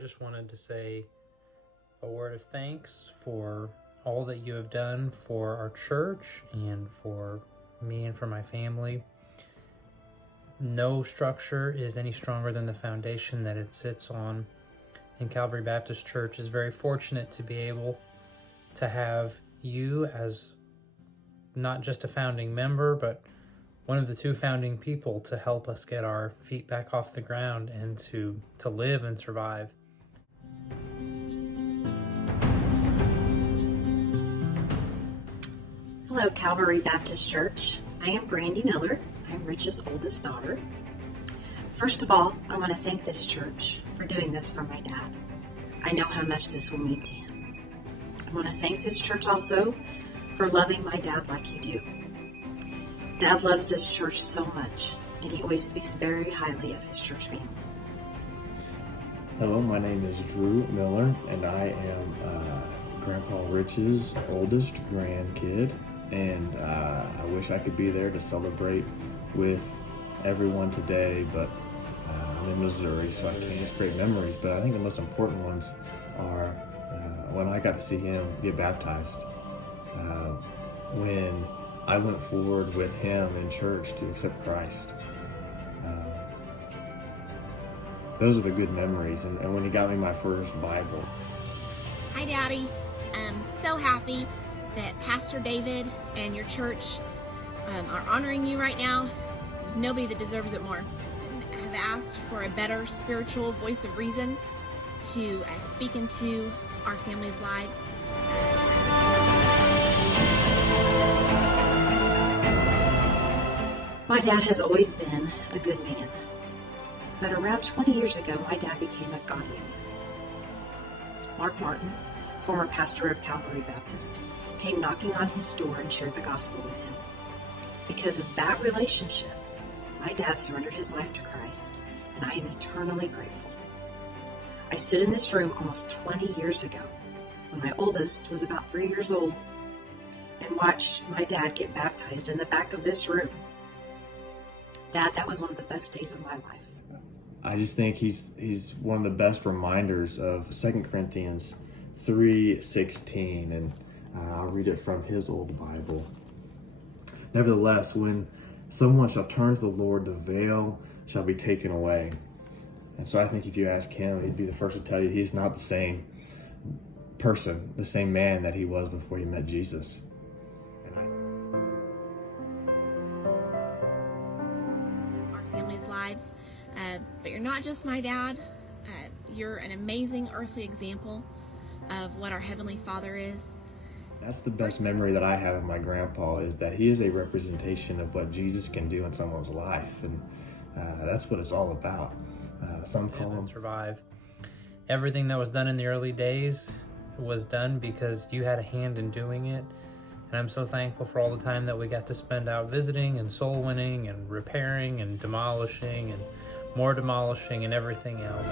just wanted to say a word of thanks for all that you have done for our church and for me and for my family. No structure is any stronger than the foundation that it sits on. And Calvary Baptist Church is very fortunate to be able to have you as not just a founding member, but one of the two founding people to help us get our feet back off the ground and to live and survive. Hello, Calvary Baptist Church. I am Brandy Miller. I'm Rich's oldest daughter. First of all, I want to thank this church for doing this for my dad. I know how much this will mean to him. I want to thank this church also for loving my dad like you do. Dad loves this church so much, and he always speaks very highly of his church family. Hello, my name is Drew Miller, and I am Grandpa Rich's oldest grandkid, and I wish I could be there to celebrate with everyone today, but I'm in Missouri, so I can't create memories. But I think the most important ones are when I got to see him get baptized, when I went forward with him in church to accept Christ. Those are the good memories, and when he got me my first Bible. Hi, Daddy. I'm so happy that Pastor David and your church are honoring you right now. There's nobody that deserves it more. I have asked for a better spiritual voice of reason to speak into our family's lives. My dad has always been a good man, but around 20 years ago, my dad became a godly man. Mark Martin, former pastor of Calvary Baptist, came knocking on his door and shared the gospel with him. Because of that relationship, my dad surrendered his life to Christ, and I am eternally grateful. I stood in this room almost 20 years ago, when my oldest was about 3 years old, and watched my dad get baptized in the back of this room. Dad, that was one of the best days of my life. I just think he's one of the best reminders of 2 Corinthians 3:16, and I'll read it from his old Bible. Nevertheless, when someone shall turn to the Lord, the veil shall be taken away. And so I think if you ask him, he'd be the first to tell you he's not the same person, the same man that he was before he met Jesus. Our family's lives. But you're not just my dad. You're an amazing earthly example of what our Heavenly Father is. That's the best memory that I have of my grandpa, is that he is a representation of what Jesus can do in someone's life. And that's what it's all about. Some call him survive. Everything that was done in the early days was done because you had a hand in doing it. And I'm so thankful for all the time that we got to spend out visiting and soul winning and repairing and demolishing and more demolishing and everything else.